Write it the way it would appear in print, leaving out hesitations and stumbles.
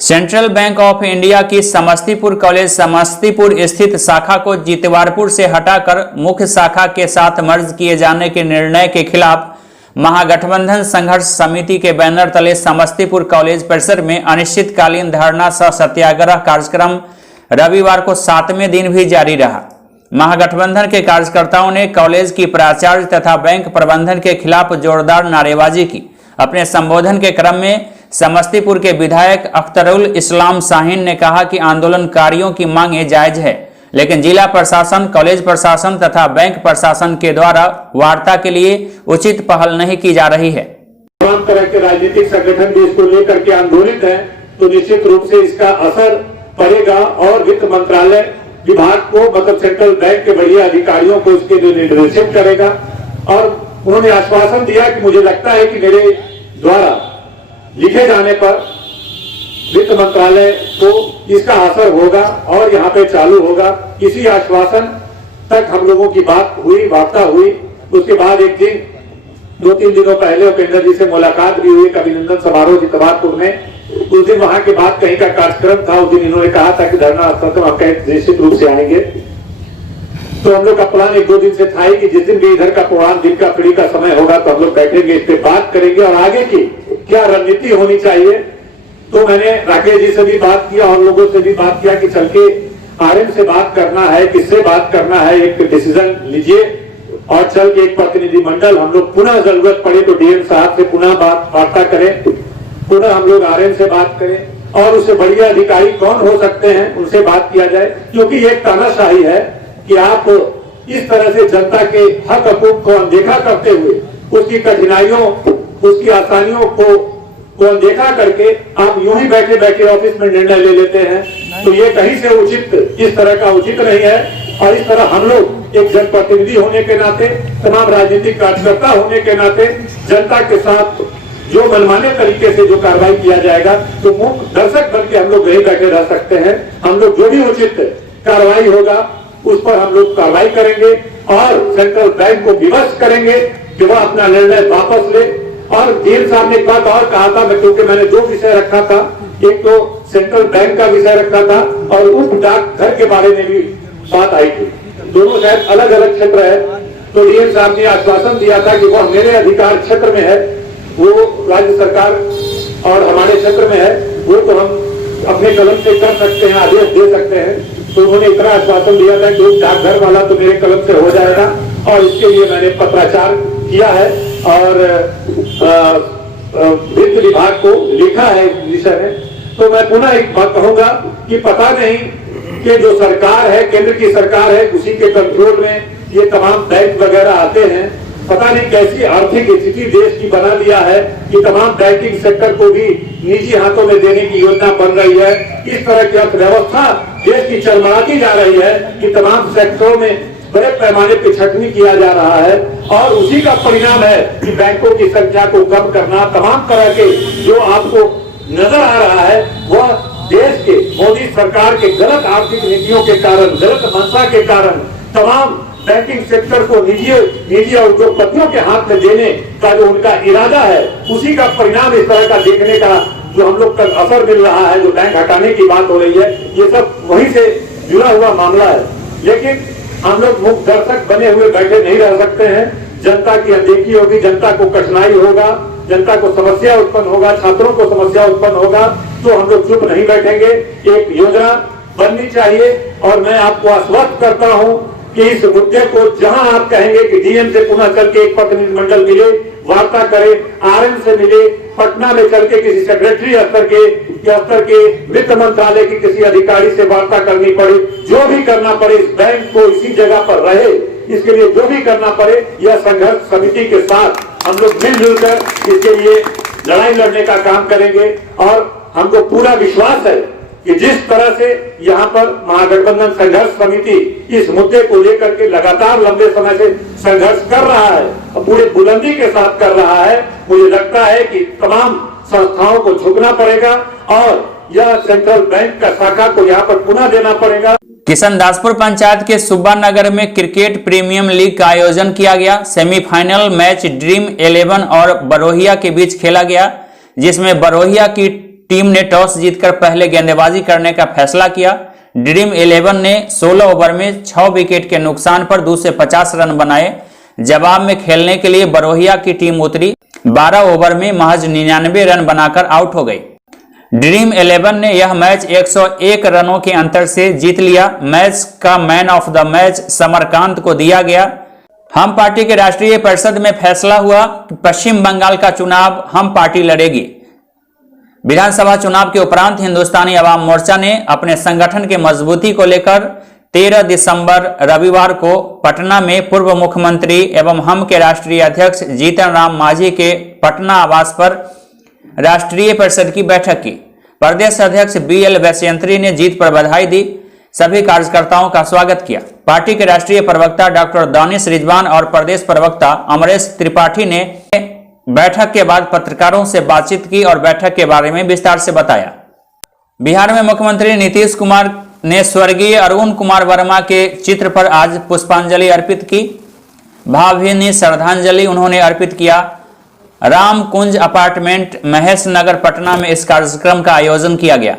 Central bank of India की Samastipur college Samastipur स्थित शाखा को जितवारपुर से हटाकर मुख्य शाखा के साथ मर्ज किए जाने के निर्णय के खिलाफ महागठबंधन संघर्ष समिति के बैनर तले समस्तीपुर कॉलेज परिसर में अनिश्चितकालीन धरना सह सत्याग्रह कार्यक्रम रविवार को 7वें दिन भी जारी रहा। महागठबंधन के कार्यकर्ताओं ने कॉलेज की प्राचार्य तथा बैंक प्रबंधन के खिलाफ जोरदार नारेबाजी की। अपने संबोधन के क्रम में समस्तीपुर के विधायक अख्तरुल इस्लाम शाहीन ने कहा कि आंदोलनकारियों की मांगें जायज है, लेकिन जिला प्रशासन, कॉलेज प्रशासन तथा बैंक प्रशासन के द्वारा वार्ता के लिए उचित पहल नहीं की जा रही है। तमाम तरह के राजनीतिक संगठन भी इसको लेकर के आंदोलित हैं, तो निश्चित रूप से इसका असर पड़ेगा और वित्त मंत्रालय विभाग को, मतलब सेंट्रल बैंक के बढ़िया अधिकारियों को इसके लिए निर्देशित करेगा। और उन्होंने आश्वासन दिया कि मुझे लगता है कि मेरे द्वारा लिखे जाने पर वित्त मंत्रालय को इसका असर होगा और यहाँ पे चालू होगा। इसी आश्वासन तक हम लोगों की बात हुई, वार्ता हुई। उसके बाद एक दिन 2-3 दिनों पहले उपेंद्र जी से मुलाकात भी हुई अभिनंदन समारोह जितवारपुर में। उस दिन वहां के बाद कहीं का कार्यक्रम था। उस दिन इन्होंने कहा था कि धरना स्थल पर आप निश्चित रूप से आएंगे। तो हम लोग का प्लान 1-2 दिन से था कि जिस दिन भी इधर का प्रोग्राम, दिन का फ्री का समय होगा तो हम लोग बैठेंगे, इस पे बात करेंगे और आगे की क्या रणनीति होनी चाहिए। तो मैंने राकेश जी से भी बात किया और लोगों से भी बात किया कि चल के आरएम से बात करना है, किससे बात करना है, एक डिसीजन लीजिए और चल के एक प्रतिनिधिमंडल हम लोग पुनः जरूरत पड़े तो डीएम साहब से पुनः वार्ता करें, पुनः हम लोग आरएम से बात करें और उससे बढ़िया अधिकारी कौन हो सकते हैं उनसे बात किया जाए। क्योंकि ये तानाशाही है कि आप इस तरह से जनता के हक हकूक को अनदेखा करते हुए, उसकी कठिनाइयों, उसकी आसानियों को अनदेखा करके आप यूं ही बैठे बैठे ऑफिस में निर्णय ले लेते हैं। तो ये कहीं से उचित, इस तरह का उचित नहीं है। और इस तरह हम लोग एक जनप्रतिनिधि होने के नाते, तमाम राजनीतिक कार्यकर्ता होने के नाते जनता के साथ जो मनमाने तरीके से जो कार्रवाई किया जाएगा तो मुख्य दर्शक बन के हम लोग यही बैठे रह सकते हैं। हम लोग जो भी उचित कार्रवाई होगा उस पर हम लोग कार्रवाई करेंगे और सेंट्रल बैंक को विवश करेंगे कि वह अपना निर्णय वापस ले। और डीएम साहब ने एक बात और कहा था, क्योंकि मैंने 2 विषय रखा था, एक तो सेंट्रल बैंक का विषय रखा था और उप डाकघर के बारे में भी बात आई थी। दोनों शायद अलग अलग क्षेत्र है। तो डीएम साहब ने आश्वासन दिया था कि वह मेरे अधिकार क्षेत्र में है, वो राज्य सरकार और हमारे क्षेत्र में है, वो तो हम अपने कलम से कर सकते हैं, आदेश दे सकते हैं। तो उन्होंने इतना आश्वासन दिया था कि डाकघर वाला तो मेरे कलम से हो जाएगा और इसके लिए मैंने पत्राचार किया है और वित्त विभाग को लिखा है इस विषय में। तो मैं पुनः एक बात कहूंगा कि पता नहीं कि जो सरकार है, केंद्र की सरकार है, उसी के कंट्रोल में ये तमाम बैंक वगैरह आते हैं। पता नहीं कैसी आर्थिक स्थिति देश की बना लिया है कि तमाम बैंकिंग सेक्टर को भी निजी हाथों में देने की योजना बन रही है। इस तरह की अर्थव्यवस्था देश की चरमराती जा रही है कि तमाम सेक्टरों में बड़े पैमाने पर छटनी किया जा रहा है और उसी का परिणाम है कि बैंकों की संख्या को कम करना, तमाम तरह के जो आपको नजर आ रहा है वह देश के मोदी सरकार के गलत आर्थिक नीतियों के कारण, गलत मंशा के कारण तमाम बैंकिंग सेक्टर को निजी और उद्योगपतियों के हाथ में देने का जो उनका इरादा है, उसी का परिणाम इस तरह का देखने का जो हम लोग का असर मिल रहा है। जो बैंक हटाने की बात हो रही है, ये सब वहीं से जुड़ा हुआ मामला है। लेकिन हम लोग मुख्य दर्शक बने हुए बैठे नहीं रह सकते हैं। जनता की अनदेखी होगी, जनता को कठिनाई होगा, जनता को समस्या उत्पन्न होगा, छात्रों को समस्या उत्पन्न होगा, तो हम लोग चुप नहीं बैठेंगे। एक योजना बननी चाहिए और मैं आपको आश्वस्त करता हूं कि इस मुद्दे को जहां आप कहेंगे कि डीएम से पुनः चल के एक प्रतिनिधिमंडल मिले, वार्ता करे, आरएम से मिले, पटना में चल के किसी सेक्रेटरी स्तर के वित्त मंत्रालय के किसी अधिकारी से वार्ता करनी पड़े, जो भी करना पड़े, इस बैंक को इसी जगह पर रहे, इसके लिए जो भी करना पड़े, यह संघर्ष समिति के साथ हम लोग मिलजुल कर इसके लिए लड़ाई लड़ने का काम करेंगे। और हमको पूरा विश्वास है कि जिस तरह से यहाँ पर महागठबंधन संघर्ष समिति इस मुद्दे को लेकर के लगातार लंबे समय से संघर्ष कर रहा है और पूरे बुलंदी के साथ कर रहा है, मुझे लगता है कि तमाम संस्थाओं को झुकना पड़ेगा और यह सेंट्रल बैंक का शाखा को यहाँ पर पुनः देना पड़ेगा। किशनदासपुर पंचायत के सुब्बा नगर में क्रिकेट प्रीमियम लीग का आयोजन किया गया। सेमीफाइनल मैच ड्रीम 11 और बरोहिया के बीच खेला गया, जिसमें बरोहिया की टीम ने टॉस जीतकर पहले गेंदबाजी करने का फैसला किया। ड्रीम 11 ने 16 ओवर में 6 विकेट के नुकसान पर 250 रन बनाए। जवाब में खेलने के लिए बरोहिया की टीम उतरी, 12 ओवर में महज 99 रन बनाकर आउट हो गई। ड्रीम 11 ने यह मैच 101 रनों के अंतर से जीत लिया। मैच का man of the match Samarkant को दिया गया। हम पार्टी के राष्ट्रीय परिषद में फैसला हुआ कि पश्चिम बंगाल का चुनाव हम पार्टी लड़ेगी। विधानसभा चुनाव के उपरांत हिंदुस्तानी अवाम मोर्चा ने अपने संगठन के मजबूती को लेकर 13 दिसंबर रविवार को पटना में पूर्व मुख्यमंत्री एवं हम के राष्ट्रीय अध्यक्ष जीतन राम मांझी के पटना आवास पर राष्ट्रीय परिषद की बैठक की। प्रदेश अध्यक्ष BL वैजयंत्री ने जीत पर बधाई दी, सभी कार्यकर्ताओं का स्वागत किया। पार्टी के राष्ट्रीय प्रवक्ता डॉक्टर दानिश रिजवान और प्रदेश प्रवक्ता अमरेश त्रिपाठी ने बैठक के बाद पत्रकारों से बातचीत की और बैठक के बारे में विस्तार से बताया। बिहार में मुख्यमंत्री नीतीश कुमार ने स्वर्गीय अरुण कुमार वर्मा के चित्र पर आज पुष्पांजलि अर्पित की। भावभीनी श्रद्धांजलि उन्होंने अर्पित किया। राम कुंज अपार्टमेंट महेश नगर पटना में इस कार्यक्रम का आयोजन किया गया।